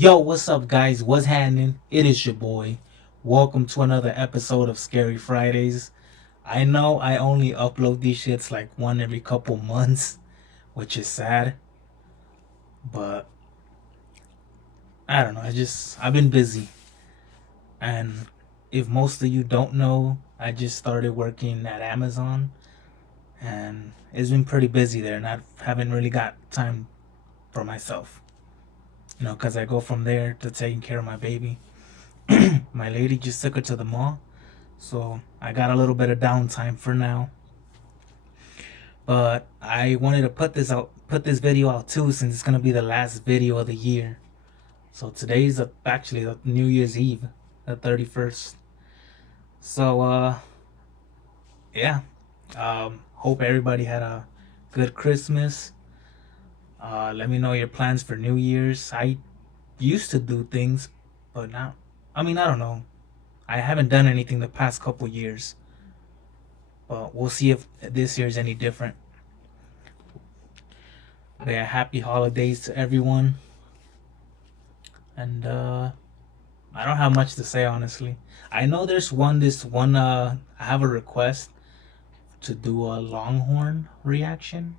Yo, what's up, guys? What's happening? It is your boy. Welcome to another episode of Scary Fridays. I know I only upload these shits like one every couple months, which is sad, but I don't know. I've been busy. And if most of you don't know, I just started working at Amazon and it's been pretty busy there, and I haven't really got time for myself. Because I go from there to taking care of my baby. My lady just took her to the mall. So I got a little bit of downtime for now. But I wanted to put this video out too, since it's gonna be the last video of the year. So today's actually the New Year's Eve, the 31st. So yeah. Hope everybody had a good Christmas. Let me know your plans for New Year's. I used to do things, but now, I don't know. I haven't done anything the past couple years, but we'll see if this year's any different. Yeah, happy holidays to everyone. And I don't have much to say, honestly. I know I have a request to do a Longhorn reaction.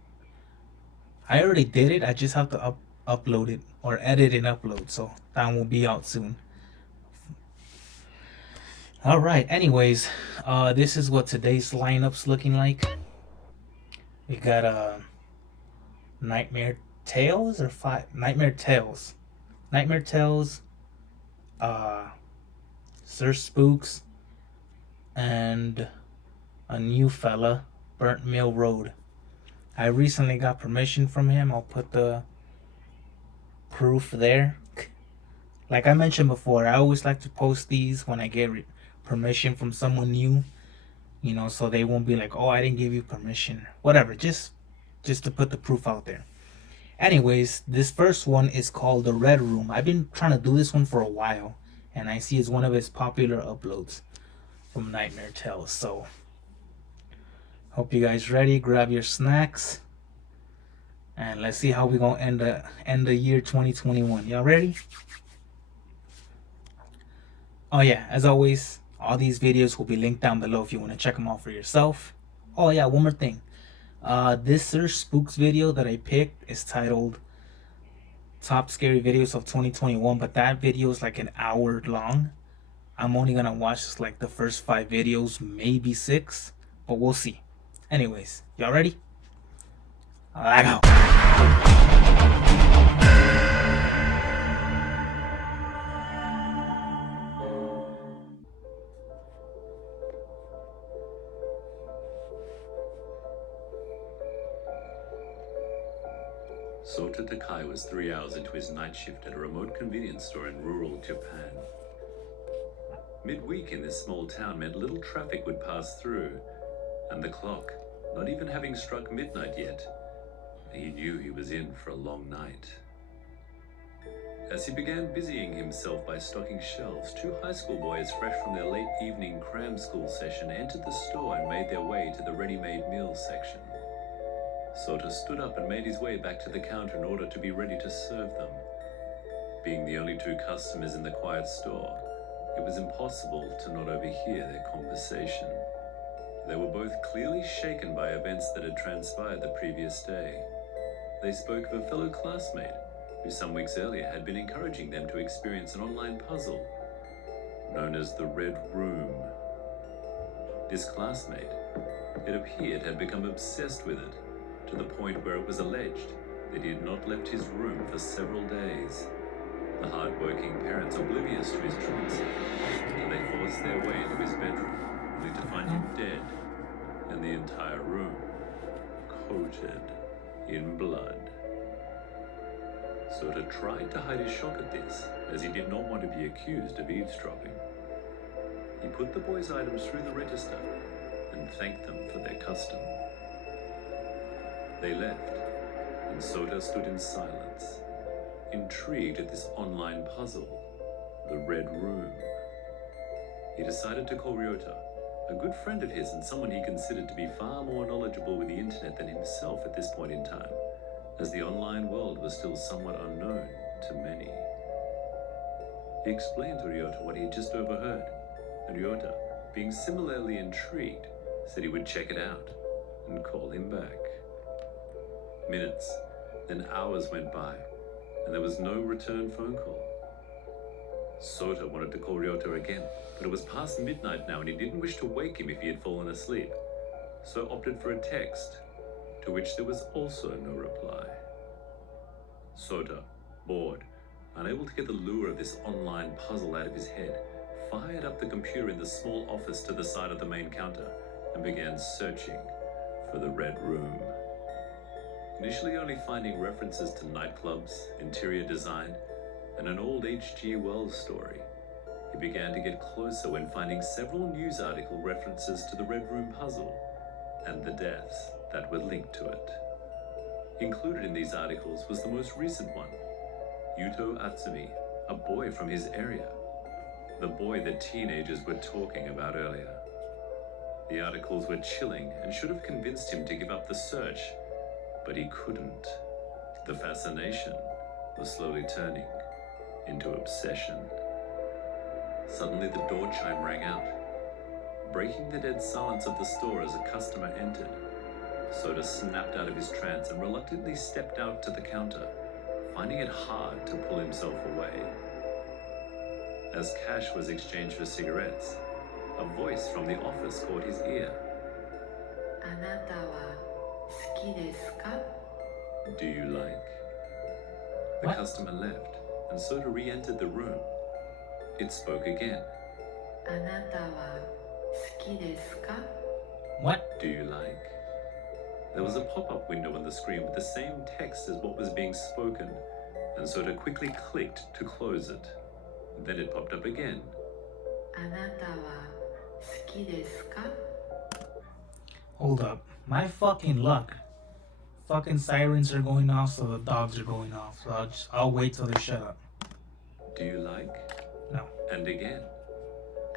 I already did it. I just have to upload it or edit and upload, so that will be out soon. All right. Anyways, this is what today's lineup's looking like. We got Nightmare Tales or Nightmare Tales, Nightmare Tales, uh, Sir Spooks, and a new fella, Burnt Mill Road. I recently got permission from him. I'll put the proof there. Like I mentioned before, I always like to post these when I get permission from someone new, so they won't be like, "Oh, I didn't give you permission." Whatever, just to put the proof out there. Anyways, this first one is called The Red Room. I've been trying to do this one for a while, and I see it's one of his popular uploads from Nightmare Tales. So, hope you guys ready. Grab your snacks, and let's see how we gonna end the year 2021. Y'all ready? Oh yeah, as always, all these videos will be linked down below if you want to check them out for yourself. Oh yeah, one more thing. This Sir Spooks video that I picked is titled Top Scary Videos of 2021, but that video is like an hour long. I'm only gonna watch like the first 5 videos, maybe 6, but we'll see. Anyways, y'all ready? Let go. Sota Takai was 3 hours into his night shift at a remote convenience store in rural Japan. Midweek in this small town meant little traffic would pass through, and the clock, not even having struck midnight yet, he knew he was in for a long night. As he began busying himself by stocking shelves, 2 high school boys fresh from their late evening cram school session entered the store and made their way to the ready-made meals section. Sota stood up and made his way back to the counter in order to be ready to serve them. Being the only 2 customers in the quiet store, it was impossible to not overhear their conversation. They were both clearly shaken by events that had transpired the previous day. They spoke of a fellow classmate who some weeks earlier had been encouraging them to experience an online puzzle known as the Red Room. This classmate, it appeared, had become obsessed with it, to the point where it was alleged that he had not left his room for several days. The hard-working parents, oblivious to his truancy, and they forced their way into his bedroom, only to find him dead, and the entire room coated in blood. Sota tried to hide his shock at this, as he did not want to be accused of eavesdropping. He put the boys' items through the register and thanked them for their custom. They left, and Sota stood in silence, intrigued at this online puzzle, the Red Room. He decided to call Ryota, a good friend of his and someone he considered to be far more knowledgeable with the internet than himself at this point in time, as the online world was still somewhat unknown to many. He explained to Ryota what he had just overheard, and Ryota, being similarly intrigued, said he would check it out and call him back. Minutes, then hours went by, and there was no return phone call. Sota wanted to call Ryota again, but it was past midnight now and he didn't wish to wake him if he had fallen asleep, so opted for a text, to which there was also no reply. Sota, bored, unable to get the lure of this online puzzle out of his head, fired up the computer in the small office to the side of the main counter and began searching for the Red Room. Initially only finding references to nightclubs, interior design, and an old H.G. Wells story, he began to get closer when finding several news article references to the Red Room puzzle and the deaths that were linked to it. Included in these articles was the most recent one, Yuto Atsumi, a boy from his area, the boy that teenagers were talking about earlier. The articles were chilling and should have convinced him to give up the search, but he couldn't. The fascination was slowly turning into obsession. Suddenly the door chime rang out, breaking the dead silence of the store as a customer entered. Sota snapped out of his trance and reluctantly stepped out to the counter, finding it hard to pull himself away. As cash was exchanged for cigarettes, a voice from the office caught his ear. あなたは好きですか? Do you like? The What? customer left, and Sota re-entered the room. It spoke again. あなたは好きですか? What? Do you like? There was a pop-up window on the screen with the same text as what was being spoken, and Sota quickly clicked to close it. Then it popped up again. あなたは好きですか? Hold up. My fucking luck. Fucking sirens are going off, so the dogs are going off. So I'll wait till they shut up. Do you like? No. And again.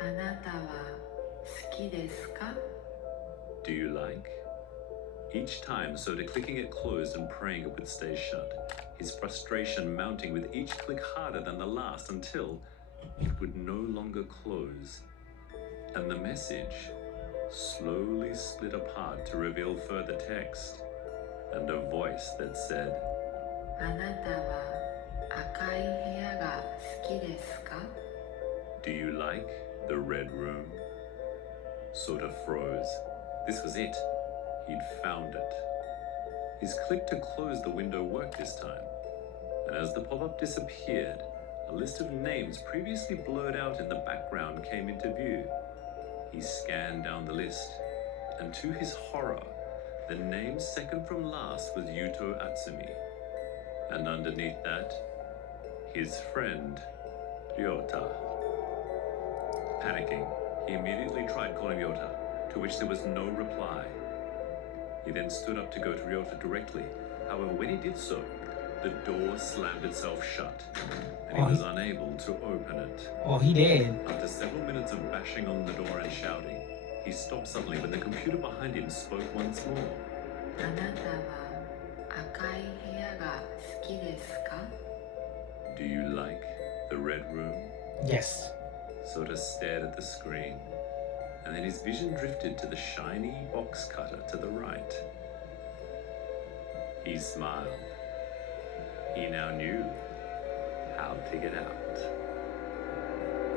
あなたは好きですか? Do you like? Each time, Sota clicking it closed and praying it would stay shut, his frustration mounting with each click harder than the last until it would no longer close. And the message slowly split apart to reveal further text and a voice that said, あなたは赤い部屋が好きですか? Do you like the Red Room? Sota froze. This was it. He'd found it. His click to close the window worked this time, and as the pop-up disappeared, a list of names previously blurred out in the background came into view. He scanned down the list, and to his horror, the name second from last was Yuto Atsumi, and underneath that, his friend, Ryota. Panicking, he immediately tried calling Ryota, to which there was no reply. He then stood up to go to Ryota directly. However, when he did so, the door slammed itself shut, and he was unable to open it. Oh, he did. After several minutes of bashing on the door and shouting, he stopped suddenly when the computer behind him spoke once more. あなたは赤い部屋が好きですか? Do you like the Red Room? Yes. Sota stared at the screen, and then his vision drifted to the shiny box cutter to the right. He smiled. He now knew how to get out.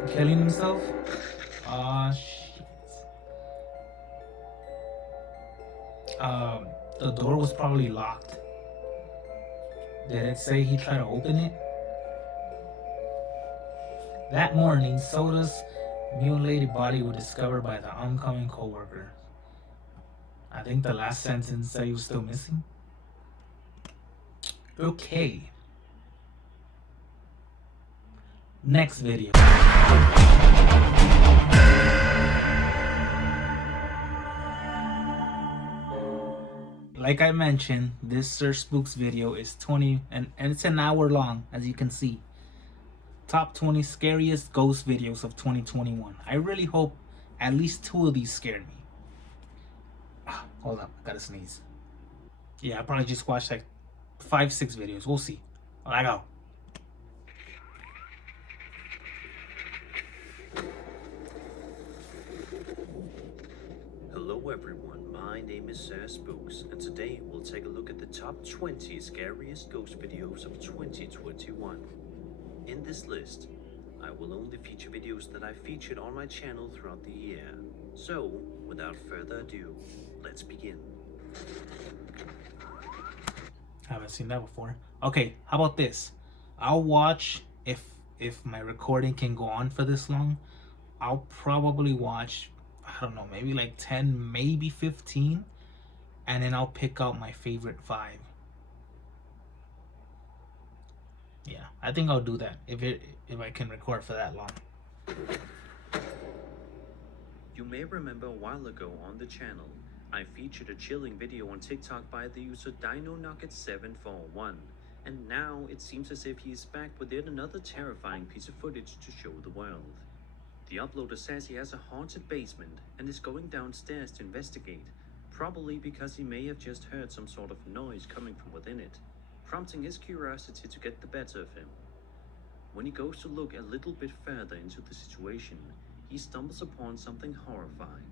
Killing himself? Ah, shit. The door was probably locked. Did it say he tried to open it? That morning, Sota's mutilated body was discovered by the oncoming coworker. I think the last sentence said he was still missing. Okay. Next video. Like I mentioned, this Sir Spooks video is 20 and it's an hour long, as you can see. Top 20 scariest ghost videos of 2021. I really hope at least 2 of these scared me. Hold up, I gotta sneeze. Yeah, I probably just watched like 5-6 videos. We'll see. I go. Hello everyone, my name is Sir Spooks, and today we'll take a look at the top 20 scariest ghost videos of 2021. In this list, I will only feature videos that I featured on my channel throughout the year. So, without further ado, let's begin. I haven't seen that before. Okay, how about this? I'll watch if my recording can go on for this long. I'll probably watch, I don't know, maybe like 10, maybe 15, and then I'll pick out my favorite 5. Yeah, I think I'll do that if I can record for that long. You may remember a while ago on the channel, I featured a chilling video on TikTok by the user DinoNugget741, and now it seems as if he is back with yet another terrifying piece of footage to show the world. The uploader says he has a haunted basement and is going downstairs to investigate, probably because he may have just heard some sort of noise coming from within it, prompting his curiosity to get the better of him. When he goes to look a little bit further into the situation, he stumbles upon something horrifying.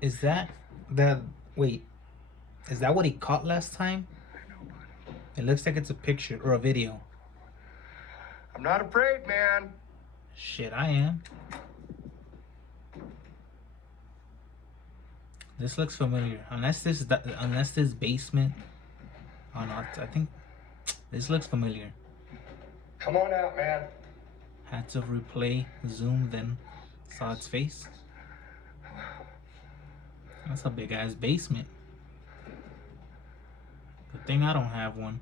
Is that wait, is that what he caught last time? It looks like it's a picture or a video. I'm not afraid, man. Shit, I am. This looks familiar. Unless this basement. Oh no, I think this looks familiar. Come on out, man. Had to replay, zoom, then saw its face. That's a big ass basement. Good thing I don't have one.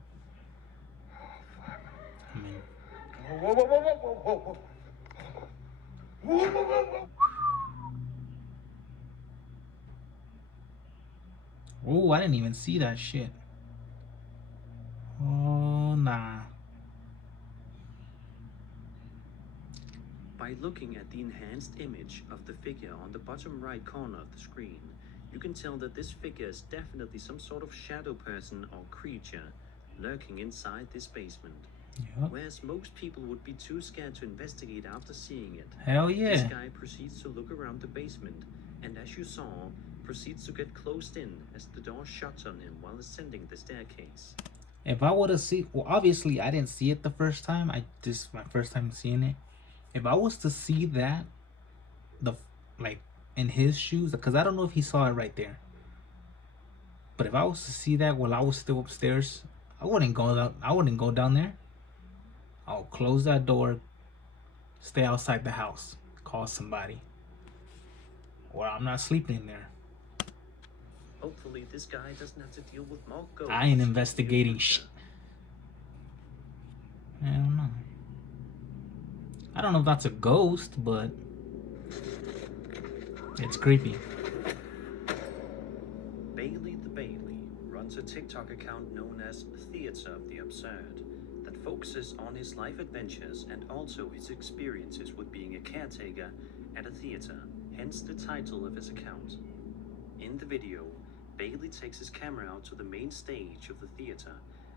I mean, Whoa, whoa, whoa, whoa, whoa, whoa, whoa. Whoa, whoa, whoa, whoa. oh, I didn't even see that shit. Oh, nah. By looking at the enhanced image of the figure on the bottom right corner of the screen, you can tell that this figure is definitely some sort of shadow person or creature lurking inside this basement. Yep. Whereas most people would be too scared to investigate after seeing it. Hell yeah. This guy proceeds to look around the basement, and as you saw, proceeds to get closed in as the door shuts on him while ascending the staircase. If I would have seen, well, obviously I didn't see it the first time. This is my first time seeing it. If I was to see that, like in his shoes, because I don't know if he saw it right there. But if I was to see that while I was still upstairs, I wouldn't go down there. I'll close that door, stay outside the house, call somebody. Or I'm not sleeping in there. Hopefully this guy doesn't have to deal with more ghosts. I ain't investigating shit. I don't know. I don't know if that's a ghost, but it's creepy. Bailey the Bailey runs a TikTok account known as Theater of the Absurd that focuses on his life adventures and also his experiences with being a caretaker at a theater, hence the title of his account. In the video, Bailey takes his camera out to the main stage of the theater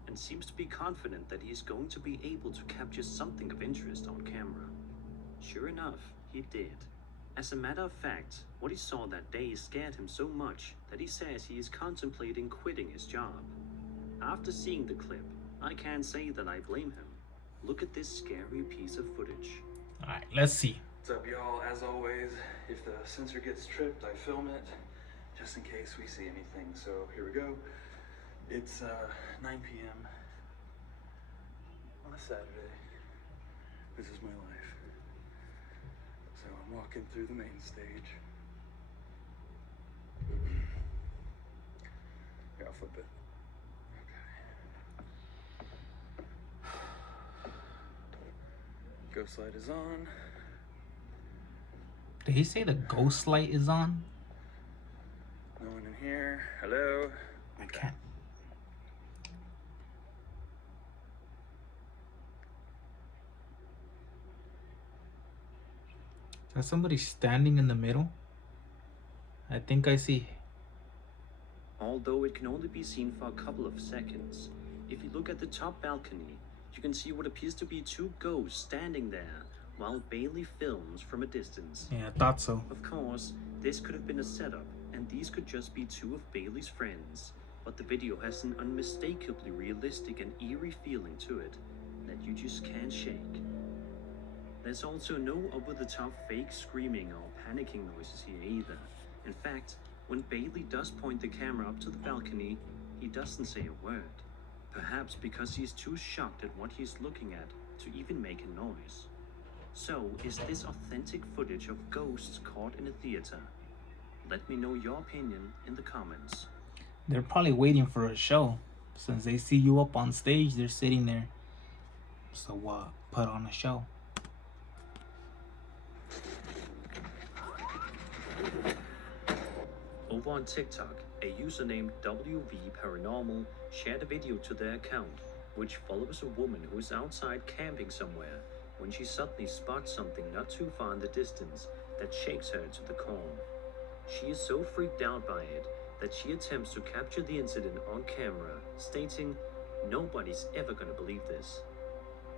and seems to be confident that he is going to be able to capture something of interest on camera. Sure enough, he did. As a matter of fact, what he saw that day scared him so much that he says he is contemplating quitting his job. After seeing the clip, I can't say that I blame him. Look at this scary piece of footage. Alright, let's see. What's up, y'all? As always, if the sensor gets tripped, I film it just in case we see anything. So here we go. It's 9 p.m. on a Saturday. This is my life. So I'm walking through the main stage. Yeah, I'll flip it. Okay. Ghost light is on. Did he say the ghost light is on? No one in here. Hello? I can't. Is that somebody standing in the middle? I think I see. Although it can only be seen for a couple of seconds, if you look at the top balcony, you can see what appears to be 2 ghosts standing there, while Bailey films from a distance. Yeah, I thought so. Of course, this could have been a setup, and these could just be two of Bailey's friends, but the video has an unmistakably realistic and eerie feeling to it that you just can't shake. There's also no over-the-top fake screaming or panicking noises here either. In fact, when Bailey does point the camera up to the balcony, he doesn't say a word. Perhaps because he's too shocked at what he's looking at to even make a noise. So, is this authentic footage of ghosts caught in a theater? Let me know your opinion in the comments. They're probably waiting for a show. Since they see you up on stage, they're sitting there. So, put on a show. Over on TikTok, a user named WV Paranormal shared a video to their account, which follows a woman who is outside camping somewhere when she suddenly spots something not too far in the distance that shakes her to the core. She is so freaked out by it that she attempts to capture the incident on camera, stating, "Nobody's ever gonna believe this."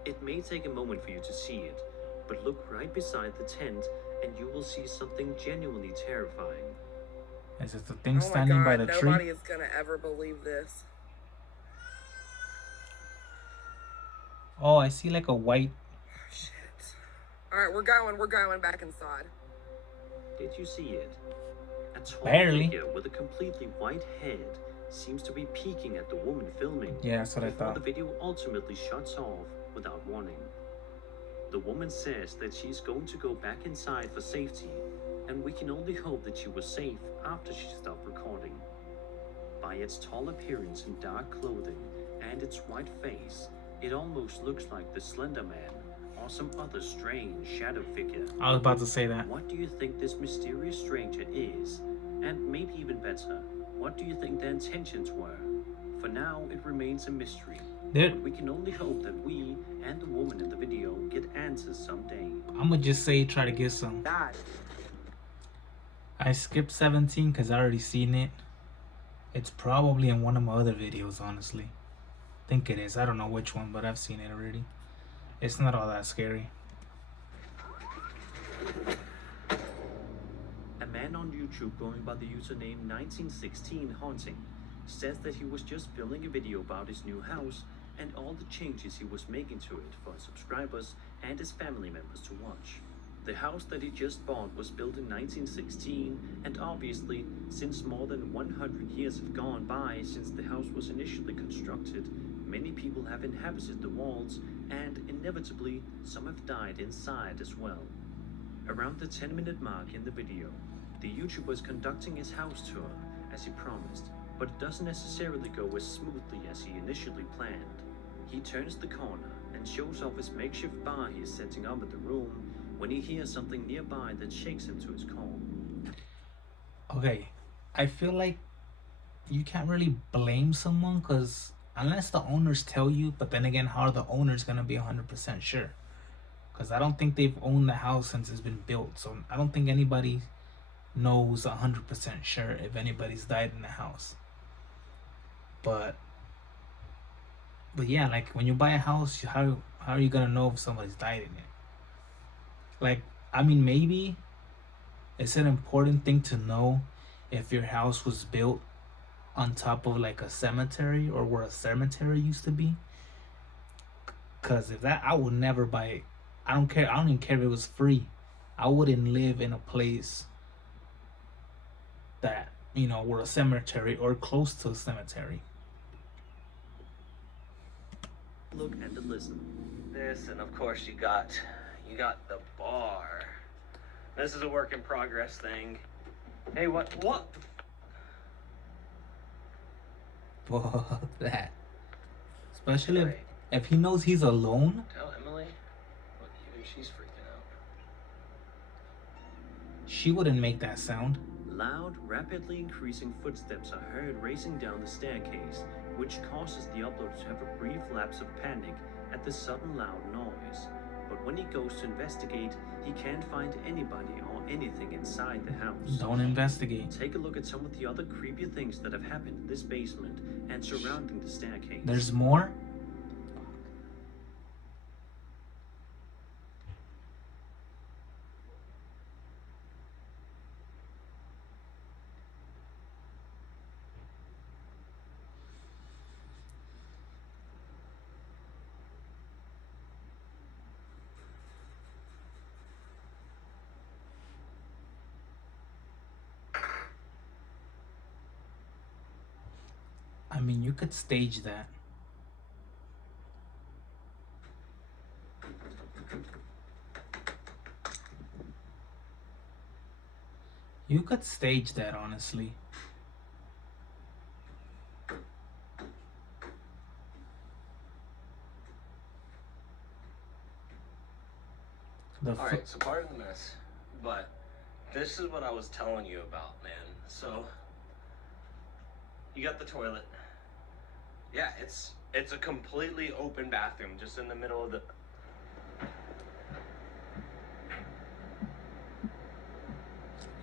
It may take a moment for you to see it, but look right beside the tent and you will see something genuinely terrifying. Is it the thing Oh my standing by God, the nobody tree? is gonna ever believe this. Oh, I see like a white. Shit. Alright, we're going back inside. Did you see it? A tall Barely. figure with a completely white head seems to be peeking at the woman filming. Yeah, that's what I before thought. the video ultimately shuts off without warning. The woman says that she's going to go back inside for safety, and we can only hope that she was safe after she stopped recording. By its tall appearance in dark clothing and its white face, it almost looks like the Slender Man or some other strange shadow figure. I was about to say that. What do you think this mysterious stranger is? And maybe even better, what do you think their intentions were? For now, it remains a mystery. But we can only hope that we and the woman in the video get answers someday. I'm gonna just say try to get some. God. I skipped 17 because I already seen it. It's probably in one of my other videos, honestly. I think it is. I don't know which one, but I've seen it already. It's not all that scary. A man on YouTube going by the username 1916haunting says that he was just filming a video about his new house and all the changes he was making to it for his subscribers and his family members to watch. The house that he just bought was built in 1916, and obviously, since more than 100 years have gone by since the house was initially constructed, many people have inhabited the walls, and inevitably, some have died inside as well. Around the 10-minute mark in the video, the YouTuber is conducting his house tour as he promised, but it doesn't necessarily go as smoothly as he initially planned. He turns the corner and shows off his makeshift bar he is setting up in the room when he hears something nearby that shakes him to his core. Okay, I feel like you can't really blame someone because unless the owners tell you, but then again, how are the owners going to be 100% sure? Because I don't think they've owned the house since it's been built. So I don't think anybody knows 100% sure if anybody's died in the house. But yeah, like when you buy a house, how are you going to know if somebody's died in it? Like, I mean, maybe it's an important thing to know if your house was built on top of like a cemetery or where a cemetery used to be. Because if that, I would never buy it. I don't care. I don't even care if it was free. I wouldn't live in a place that, you know, were a cemetery or close to a cemetery. Look and listen. This, and of course you got the bar. This is a work in progress thing. Hey, what? Fuck that. Especially Right. if he knows he's alone. Tell Emily. Look, even she's freaking out. She wouldn't make that sound. Loud, rapidly increasing footsteps are heard racing down the staircase, which causes the uploader to have a brief lapse of panic at the sudden loud noise. But when he goes to investigate, he can't find anybody or anything inside the house. Don't investigate. Take a look at some of the other creepy things that have happened in this basement and surrounding the staircase. There's more? mean, you could stage that. You could stage that, honestly. Alright, so pardon the mess, but this is what I was telling you about, man. So, you got the toilet. Yeah, it's a completely open bathroom, just in the middle of the...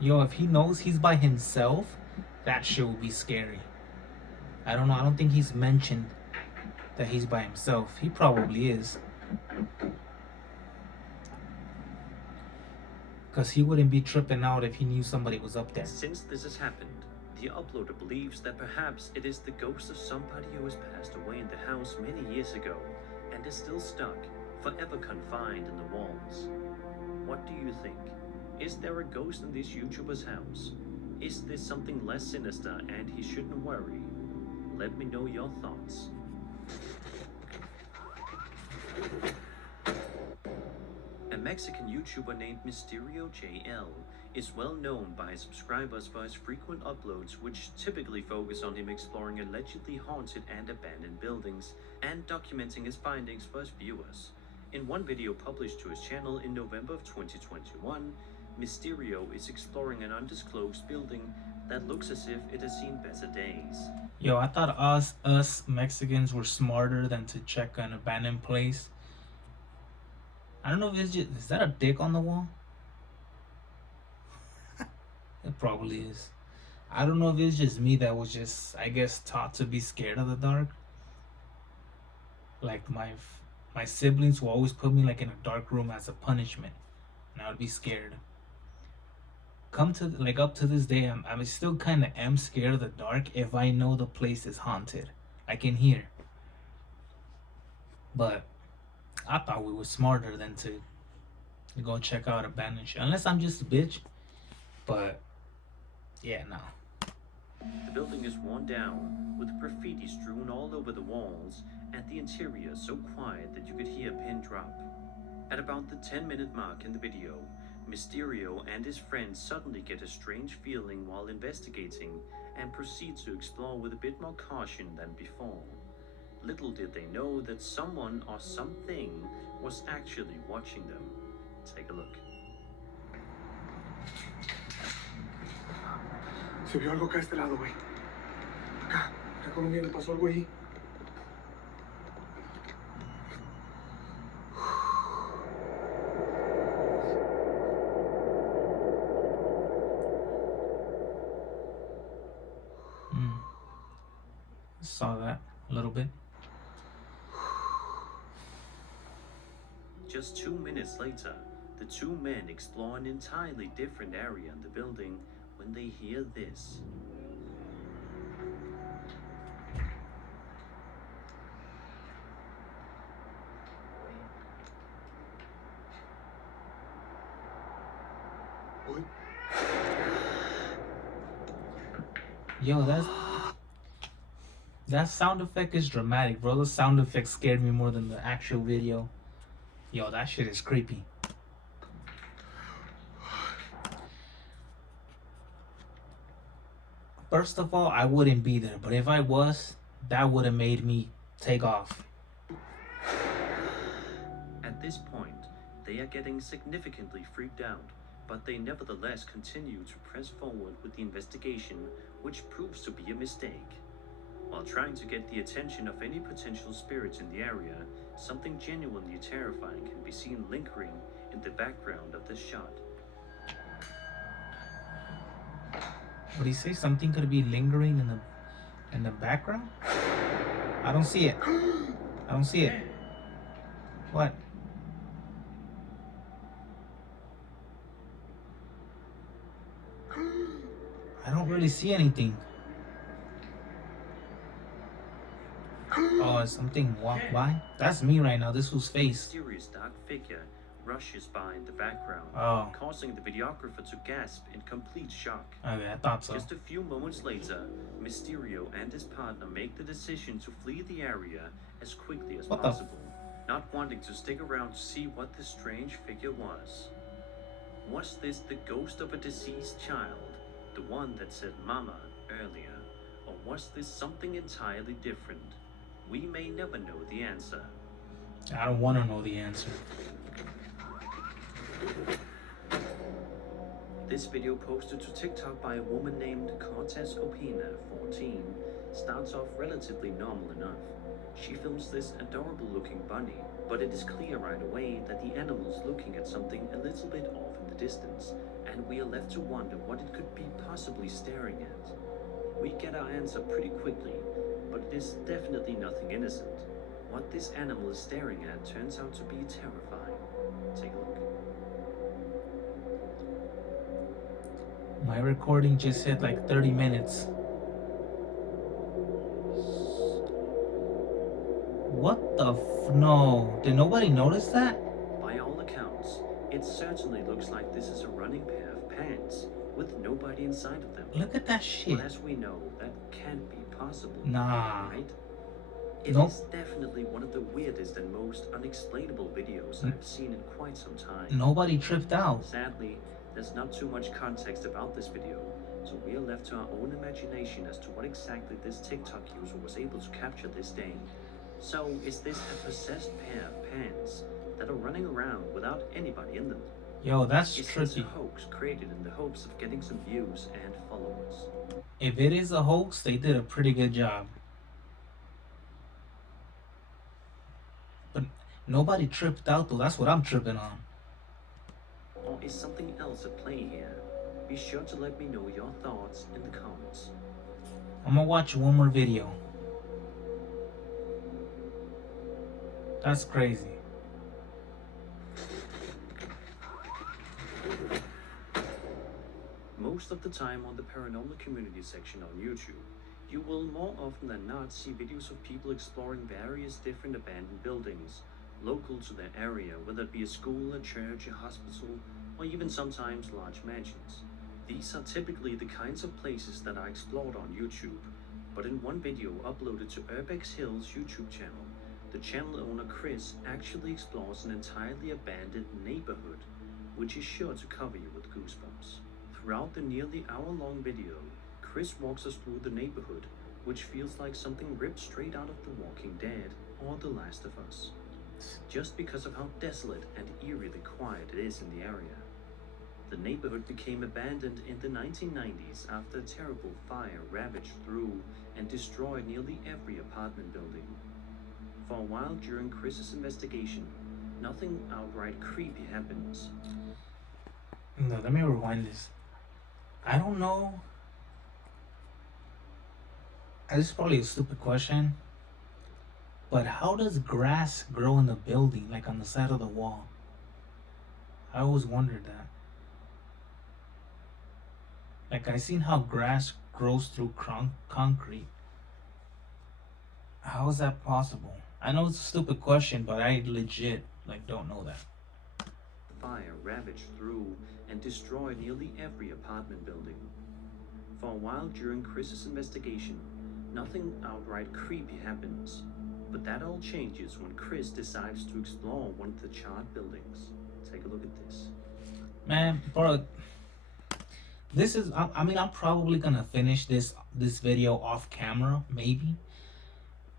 Yo, if he knows he's by himself, that shit will be scary. I don't know. I don't think he's mentioned that he's by himself. He probably is. Because he wouldn't be tripping out if he knew somebody was up there. Since this has happened, the uploader believes that perhaps it is the ghost of somebody who has passed away in the house many years ago and is still stuck, forever confined in the walls. What do you think? Is there a ghost in this YouTuber's house? Is this something less sinister and he shouldn't worry? Let me know your thoughts. A Mexican YouTuber named Mysterio JL is well known by his subscribers for his frequent uploads, which typically focus on him exploring allegedly haunted and abandoned buildings and documenting his findings for his viewers. In one video published to his channel in November of 2021, Mysterio is exploring an undisclosed building that looks as if it has seen better days. Yo, I thought us Mexicans were smarter than to check an abandoned place. I don't know if it's just... Is that a dick on the wall? It probably is. I don't know if it's just me that was just, I guess, taught to be scared of the dark. Like my siblings will always put me like in a dark room as a punishment, and I would be scared. Up to this day, I'm still kind of am scared of the dark if I know the place is haunted. I can hear. But I thought we were smarter than to go check out abandoned shit. Unless I'm just a bitch. But yeah, no. The building is worn down, with graffiti strewn all over the walls, and the interior so quiet that you could hear a pin drop. At about the 10-minute mark in the video, Mysterio and his friends suddenly get a strange feeling while investigating and proceed to explore with a bit more caution than before. Little did they know that someone or something was actually watching them. Take a look. Se vio algo acá a este lado, güey. Acá como viene, pasó algo ahí. Saw that a little bit. Just 2 minutes later, the two men explore an entirely different area in the building when they hear this. Yo, that sound effect is dramatic, bro. The sound effect scared me more than the actual video. Yo, that shit is creepy. First of all, I wouldn't be there, but if I was, that would have made me take off. At this point, they are getting significantly freaked out, but they nevertheless continue to press forward with the investigation, which proves to be a mistake. While trying to get the attention of any potential spirits in the area, something genuinely terrifying can be seen lingering in the background of this shot. Would he say something could be lingering in the background? I don't see it. I don't see it. What? I don't really see anything. Oh, is something walk by? That's me right now. This was face. Mysterious dark figure rushes by in the background, Oh. causing the videographer to gasp in complete shock. Okay, I thought so. Just a few moments later, Mysterio and his partner make the decision to flee the area as quickly as What the possible, not wanting to stick around to see what this strange figure was. Was this the ghost of a deceased child, the one that said mama earlier, or was this something entirely different? We may never know the answer. I don't want to know the answer. This video posted to TikTok by a woman named Cortez Opina, 14, starts off relatively normal enough. She films this adorable looking bunny, but it is clear right away that the animal is looking at something a little bit off in the distance, and we are left to wonder what it could be possibly staring at. We get our answer pretty quickly, but it is definitely nothing innocent. What this animal is staring at turns out to be terrifying. Take a look. My recording just hit like 30 minutes. What the no? Did nobody notice that? By all accounts, it certainly looks like this is a running pair of pants, with nobody inside of them. Look at that shit. But as we know, that can't be possible. Nah. Right? It Nope. is definitely one of the weirdest and most unexplainable videos I've seen in quite some time. Nobody tripped out. Sadly, there's not too much context about this video, so we are left to our own imagination as to what exactly this TikTok user was able to capture this day. So, is this a possessed pair of pants that are running around without anybody in them? Yo, that's Is this tricky. a hoax created in the hopes of getting some views and followers? If it is a hoax, they did a pretty good job. But nobody tripped out though. That's what I'm tripping on. Or is something else at play here? Be sure to let me know your thoughts in the comments. I'm gonna watch one more video. That's crazy. Most of the time on the paranormal community section on YouTube, you will more often than not see videos of people exploring various different abandoned buildings local to their area, whether it be a school, a church, a hospital, or even sometimes large mansions. These are typically the kinds of places that are explored on YouTube, but in one video uploaded to Urbex Hill's YouTube channel, the channel owner Chris actually explores an entirely abandoned neighborhood, which is sure to cover you with goosebumps. Throughout the nearly hour-long video, Chris walks us through the neighborhood, which feels like something ripped straight out of The Walking Dead or The Last of Us, just because of how desolate and eerily quiet it is in the area. The neighborhood became abandoned in the 1990s after a terrible fire ravaged through and destroyed nearly every apartment building. For a while during Chris's investigation, nothing outright creepy happens. No, let me rewind this. I don't know. This is probably a stupid question. But how does grass grow in the building, like on the side of the wall? I always wondered that. Like I seen how grass grows through concrete. How is that possible? I know it's a stupid question, but I legit don't know that. Fire ravaged through and destroyed nearly every apartment building. For a while during Chris's investigation, nothing outright creepy happens, but that all changes when Chris decides to explore one of the charred buildings. Take a look at this. Man, bro, this is, I mean, I'm probably gonna finish this video off camera, maybe.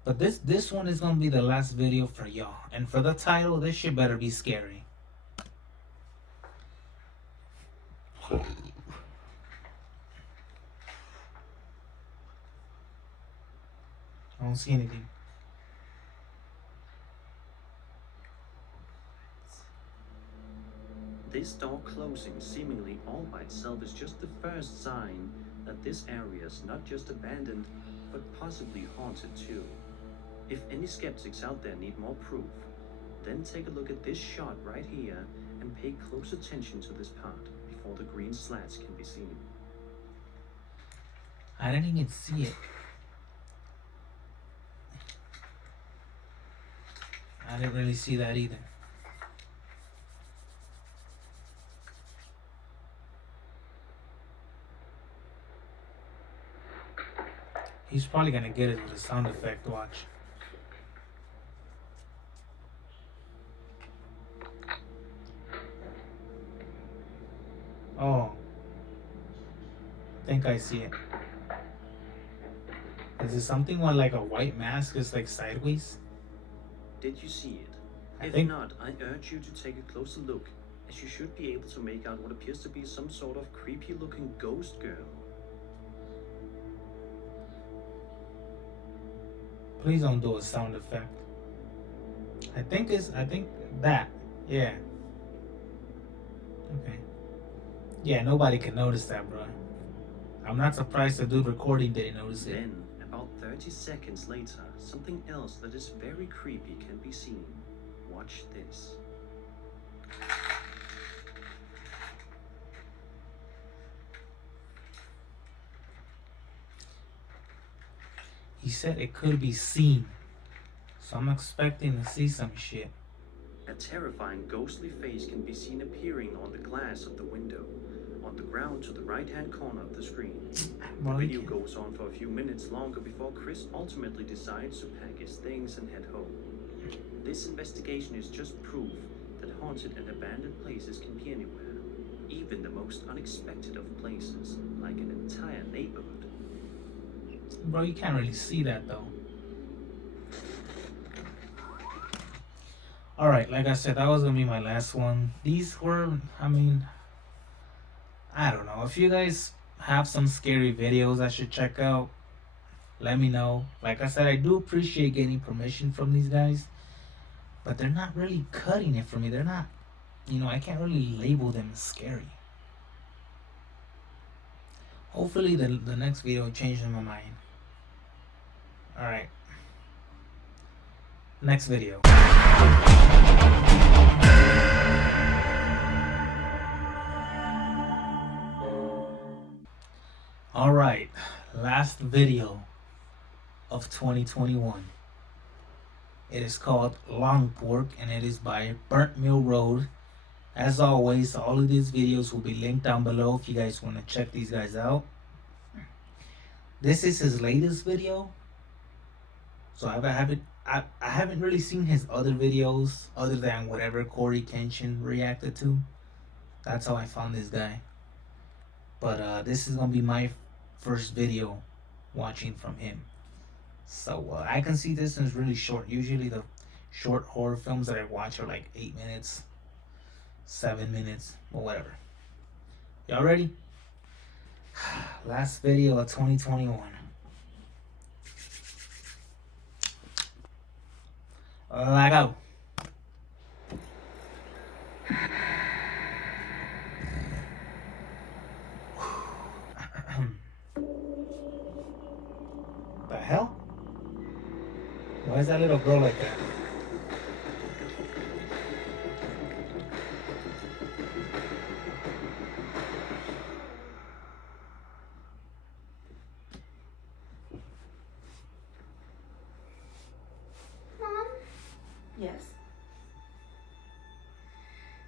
But this one is gonna be the last video for y'all. And for the title, this shit better be scary. I don't see anything. This door closing seemingly all by itself is just the first sign that this area is not just abandoned, but possibly haunted too. If any skeptics out there need more proof, then take a look at this shot right here and pay close attention to this part before the green slats can be seen. I didn't even see it. I didn't really see that either. He's probably gonna get it with a sound effect. Watch. Oh, I think I see it. Is it something with like a white mask is like sideways? Did you see it? I If think- not, I urge you to take a closer look, as you should be able to make out what appears to be some sort of creepy looking ghost girl. Please don't do a sound effect. I think that. Yeah. Okay. Yeah, nobody can notice that, bro. I'm not surprised the dude recording didn't notice it. Then, about 30 seconds later, something else that is very creepy can be seen. Watch this. He said it could be seen. So I'm expecting to see some shit. A terrifying ghostly face can be seen appearing on the glass of the window, on the ground to the right-hand corner of the screen. The video goes on for a few minutes longer before Chris ultimately decides to pack his things and head home. This investigation is just proof that haunted and abandoned places can be anywhere, even the most unexpected of places, like an entire neighborhood. Bro, you can't really see that though. Alright, like I said, that was gonna be my last one. These were, I mean, I don't know. If you guys have some scary videos I should check out, let me know. Like I said, I do appreciate getting permission from these guys, but they're not really cutting it for me. They're not, I can't really label them as scary. Hopefully the next video changes my mind. Alright. Next video. Alright, last video of 2021. It is called Long Pork and it is by Burnt Mill Road. As always, all of these videos will be linked down below if you guys want to check these guys out. This is his latest video. So I haven't really seen his other videos other than whatever Corey Kenshin reacted to. That's how I found this guy. But this is gonna be my first video watching from him. So I can see this is really short. Usually the short horror films that I watch are like 8 minutes, 7 minutes, or whatever. Y'all ready? Last video of 2021. Let go. The hell? Why is that little girl like that? Mom? Yes.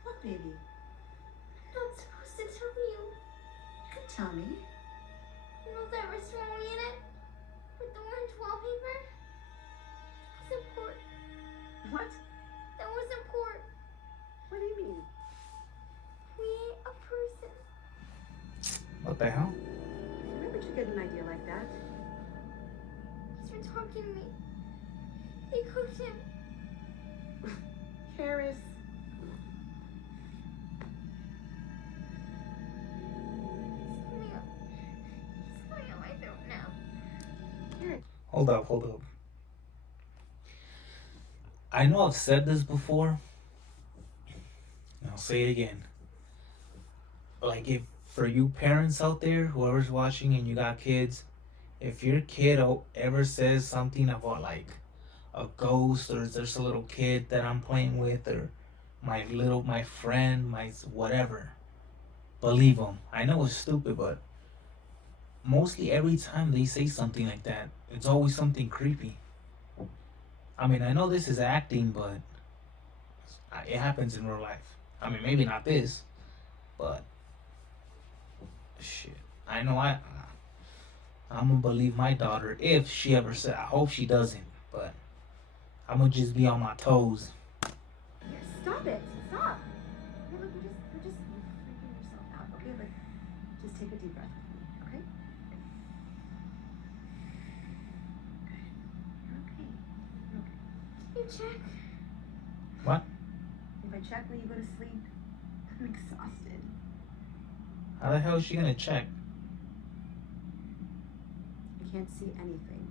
What, baby? I'm not supposed to tell you. You can tell me. You know that restaurant we ate at? With the orange wallpaper? That wasn't pork. What? That wasn't pork. What do you mean? We ate a person. What the hell? Where would you get an idea like that? He's been talking to me. He cooked him. Harris. He's coming up. He's coming up my throat now. Harris. Hold up. I know I've said this before. And I'll say it again. Like, if for you parents out there, whoever's watching and you got kids, if your kid ever says something about like a ghost, or there's a little kid that I'm playing with, or my friend, my whatever, believe them. I know it's stupid, but mostly every time they say something like that, it's always something creepy. I mean, I know this is acting, but it happens in real life. I mean, maybe not this, but shit. I know I'm gonna believe my daughter if she ever said. I hope she doesn't, but I'm gonna just be on my toes. Here, stop it. Stop. Okay, look, you're just freaking yourself out. Okay, like, just take a deep breath with me, okay? Good. You're okay. You're okay. You check. What? If I check when you go to sleep, I'm exhausted. How the hell is she gonna check? I can't see anything.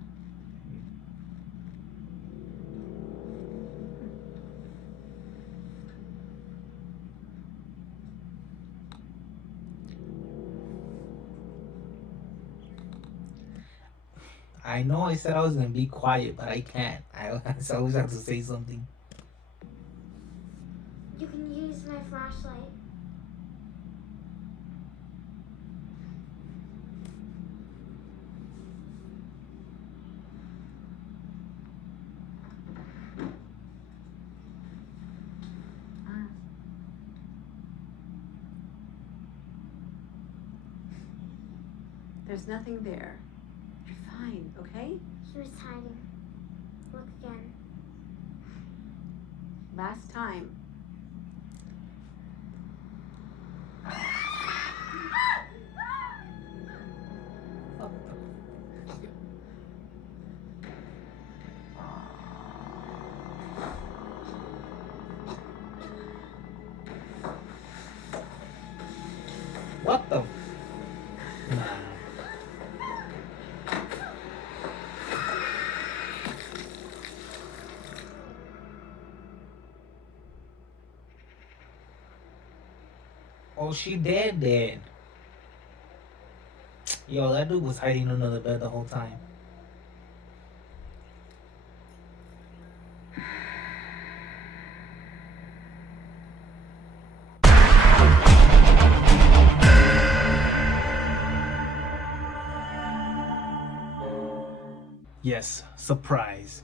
I know I said I was gonna be quiet, but I can't. I always have to say something. You can use my flashlight. There's nothing there. You're fine, okay? He was hiding. Look again. Last time. What the? Nah. Oh, she dead. Yo, that dude was hiding under the bed the whole time. Yes, surprise.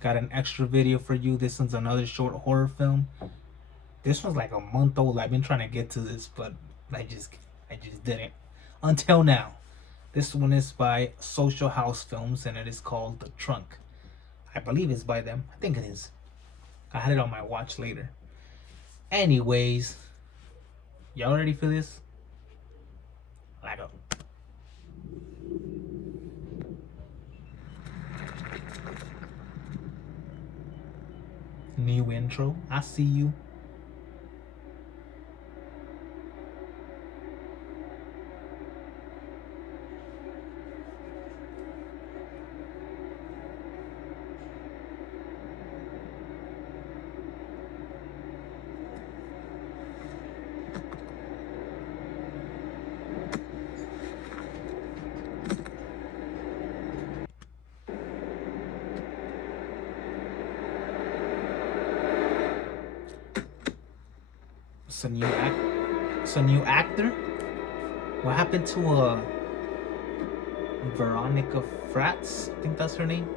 Got an extra video for you. This one's another short horror film. This one's like a month old. I've been trying to get to this, but I just didn't. Until now. This one is by Social House Films, and it is called The Trunk. I believe it's by them. I think it is. I had it on my watch later. Anyways, y'all ready for this? I go. New intro. I see you. It's a new actor. What happened to Veronica Fratz? I think that's her name.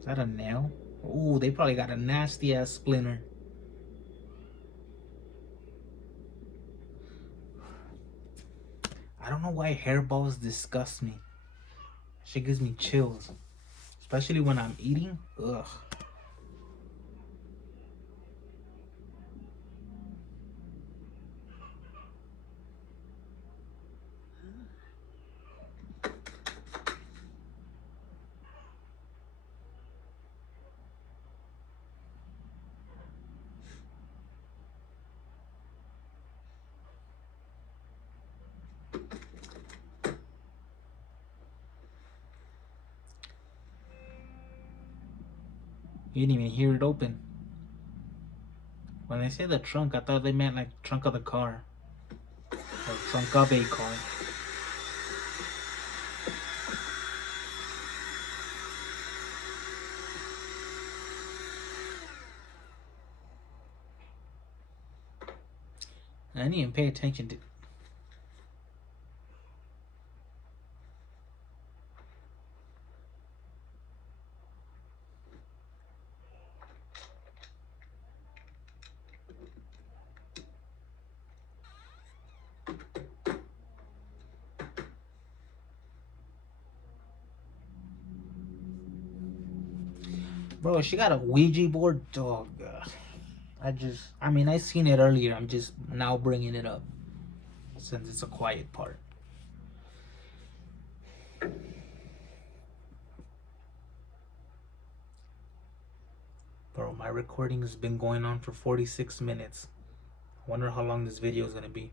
Is that a nail? Ooh, they probably got a nasty ass splinter. I don't know why hairballs disgust me. Shit gives me chills. Especially when I'm eating. Ugh. You didn't even hear it open. When they say the trunk, I thought they meant like trunk of the car. Or trunk of a car. I didn't even pay attention to. Bro, she got a Ouija board, dog. I mean, I seen it earlier. I'm just now bringing it up since it's a quiet part. Bro, my recording has been going on for 46 minutes. I wonder how long this video is gonna be.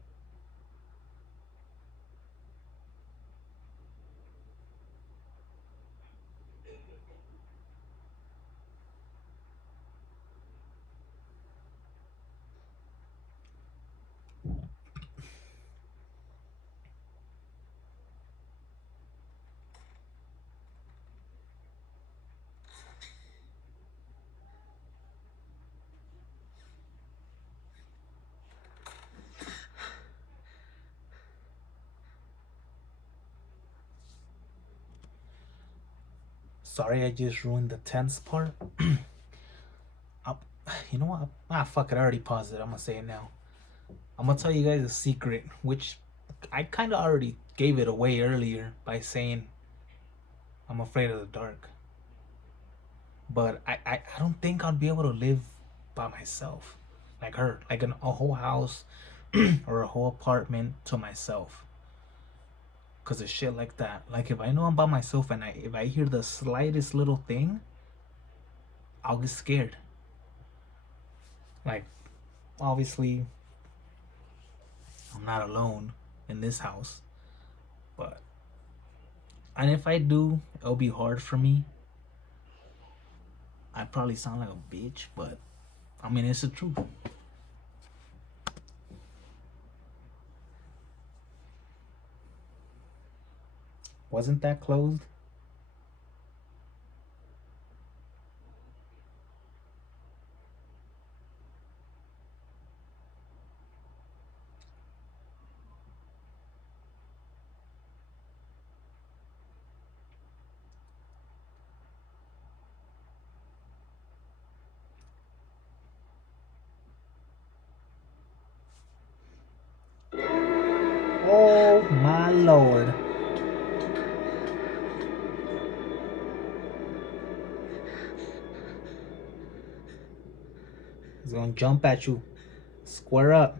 Sorry, I just ruined the tense part. You know what? Fuck it. I already paused it. I'm gonna say it now. I'm gonna tell you guys a secret, which I kind of already gave it away earlier by saying I'm afraid of the dark. But I don't think I'd be able to live by myself like her, like a whole house or a whole apartment to myself. Cause of shit like that. Like if I know I'm by myself and if I hear the slightest little thing, I'll get scared. Like, obviously, I'm not alone in this house, and if I do, it'll be hard for me. I probably sound like a bitch, but I mean, it's the truth. Wasn't that closed? Oh my lord. He's gonna jump at you. Square up.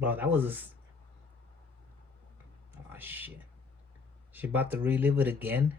Bro, that was oh shit. She about to relive it again?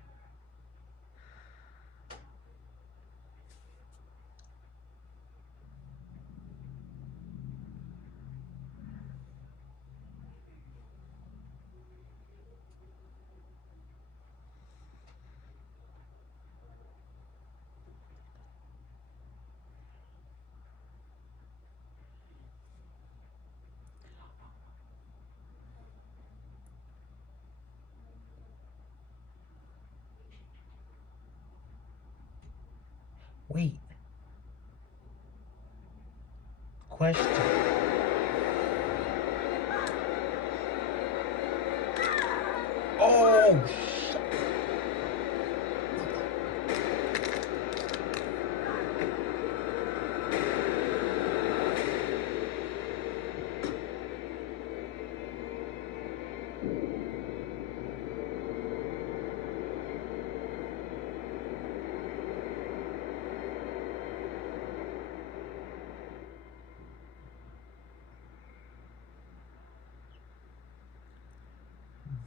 Wait. Question. Oh shit.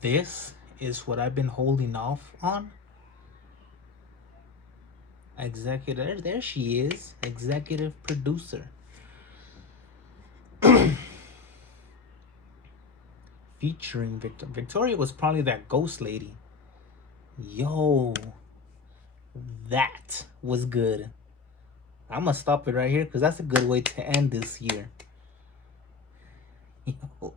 This is what I've been holding off on. Executive, there she is. Executive producer. Featuring Victor. Victoria was probably that ghost lady. Yo, that was good. I'm gonna stop it right here because that's a good way to end this year. Yo.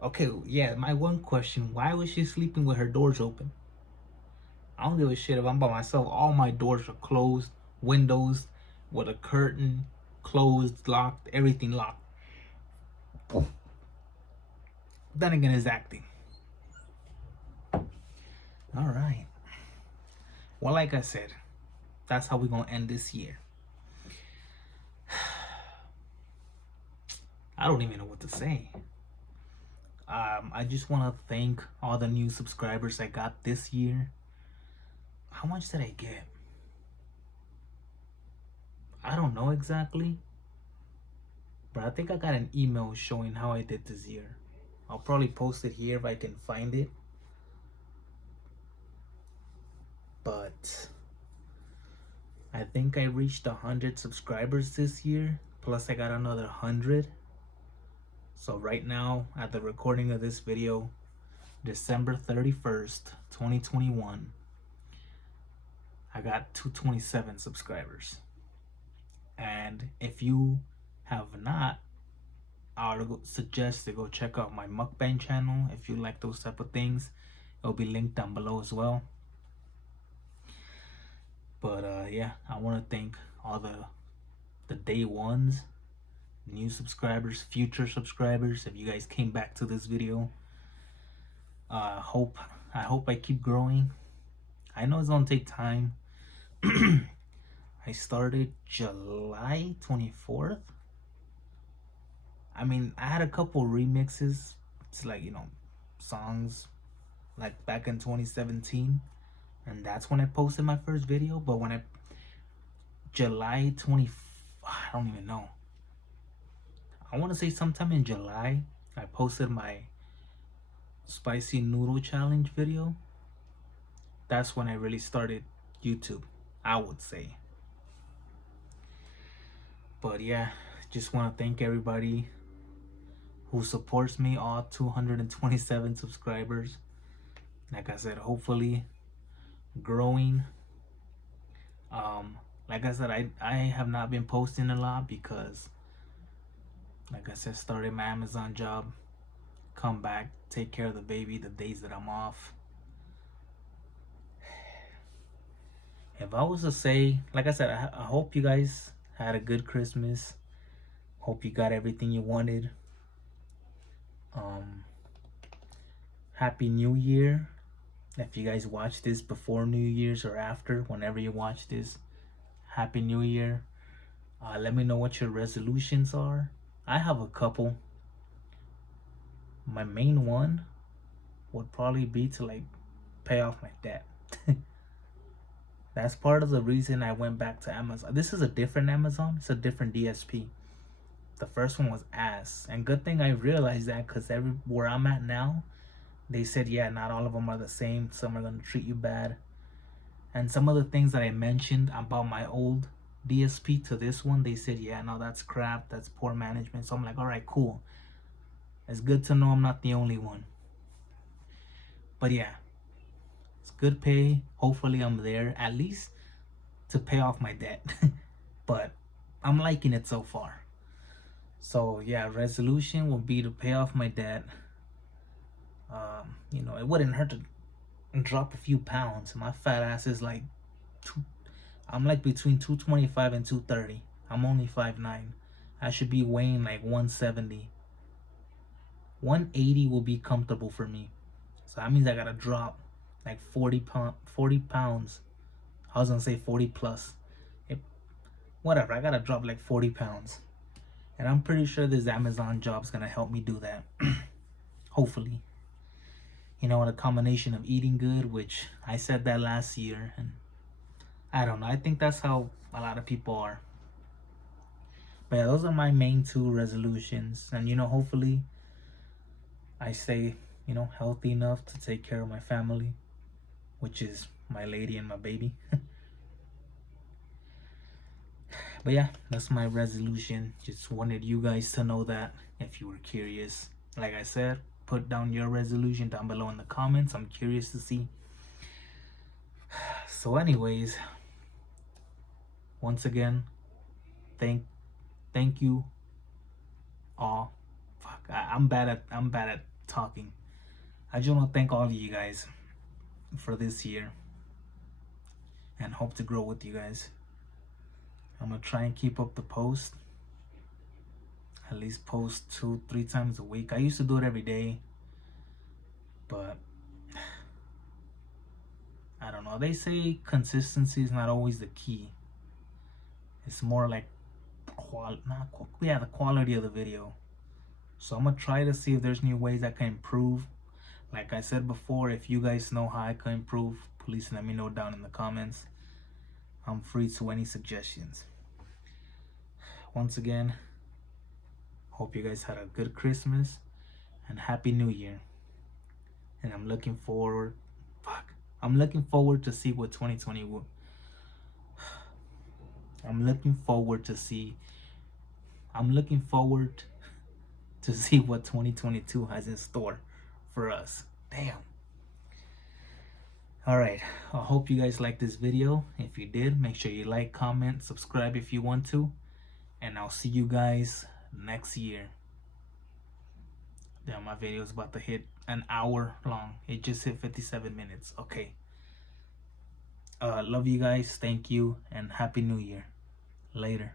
Okay, yeah, my one question, why was she sleeping with her doors open? I don't give a shit if I'm by myself. All my doors are closed, windows with a curtain, closed, locked, everything locked. Then again, it's acting. All right. Well, like I said, that's how we're gonna end this year. I don't even know what to say. I just want to thank all the new subscribers I got this year. How much did I get? I don't know exactly, but I think I got an email showing how I did this year. I'll probably post it here if I can find it. But I think I reached 100 subscribers this year, plus I got another 100. So right now, at the recording of this video, December 31st, 2021, I got 227 subscribers. And if you have not, I would suggest to go check out my mukbang channel. If you like those type of things, it'll be linked down below as well. But yeah, I want to thank all the day ones, new subscribers, future subscribers. If you guys came back to this video, I hope I keep growing. I know it's gonna take time. I started July 24th. I mean, I had a couple remixes. It's like, you know, songs like back in 2017, and that's when I posted my first video. But when July 20, I don't even know. I want to say sometime in July, I posted my spicy noodle challenge video. That's when I really started YouTube, I would say. But yeah, just want to thank everybody who supports me, all 227 subscribers. Like I said, hopefully growing. Like I said, I have not been posting a lot because, like I said, started my Amazon job, come back, take care of the baby the days that I'm off. If I was to say, like I said, I hope you guys had a good Christmas. Hope you got everything you wanted. Happy New Year. If you guys watch this before New Year's or after, whenever you watch this, Happy New Year. Let me know what your resolutions are. I have a couple. My main one would probably be to like pay off my debt. That's part of the reason I went back to Amazon. This is a different Amazon. It's a different DSP. The first one was ass. And good thing I realized that, because where I'm at now, they said, yeah, not all of them are the same. Some are going to treat you bad. And some of the things that I mentioned about my old DSP to this one, they said, yeah, no, that's crap. That's poor management. So I'm like, all right, cool. It's good to know I'm not the only one. But yeah, it's good pay. Hopefully I'm there at least to pay off my debt. But I'm liking it so far. So yeah, resolution will be to pay off my debt. You know, it wouldn't hurt to drop a few pounds. My fat ass is like I'm like between 225 and 230. I'm only 5'9". I should be weighing like 170. 180 will be comfortable for me. So that means I gotta drop like 40 pounds. I was gonna say 40 plus. Whatever, I gotta drop like 40 pounds. And I'm pretty sure this Amazon job's gonna help me do that. Hopefully. You know, in a combination of eating good, which I said that last year, and I don't know. I think that's how a lot of people are. But yeah, those are my main two resolutions. And, you know, hopefully I stay, you know, healthy enough to take care of my family, which is my lady and my baby. But yeah, that's my resolution. Just wanted you guys to know that if you were curious. Like I said, put down your resolution down below in the comments. I'm curious to see. So anyways, once again, thank you all. Fuck, I'm bad at talking. I just want to thank all of you guys for this year and hope to grow with you guys. I'm gonna try and keep up the post. at least post 2-3 times a week. I used to do it every day, but I don't know. They say consistency is not always the key. It's more like the quality of the video. So I'm gonna try to see if there's new ways I can improve. Like I said before, if you guys know how I can improve, please let me know down in the comments. I'm free to any suggestions. Once again, hope you guys had a good Christmas and Happy New Year. And I'm looking forward to see what 2020 will. I'm looking forward to see what 2022 has in store for us. Damn. Alright, I hope you guys liked this video. If you did, make sure you like, comment, subscribe if you want to. And I'll see you guys next year. Damn, my video is about to hit an hour long. It just hit 57 minutes. Okay. Love you guys. Thank you. And Happy New Year. Later.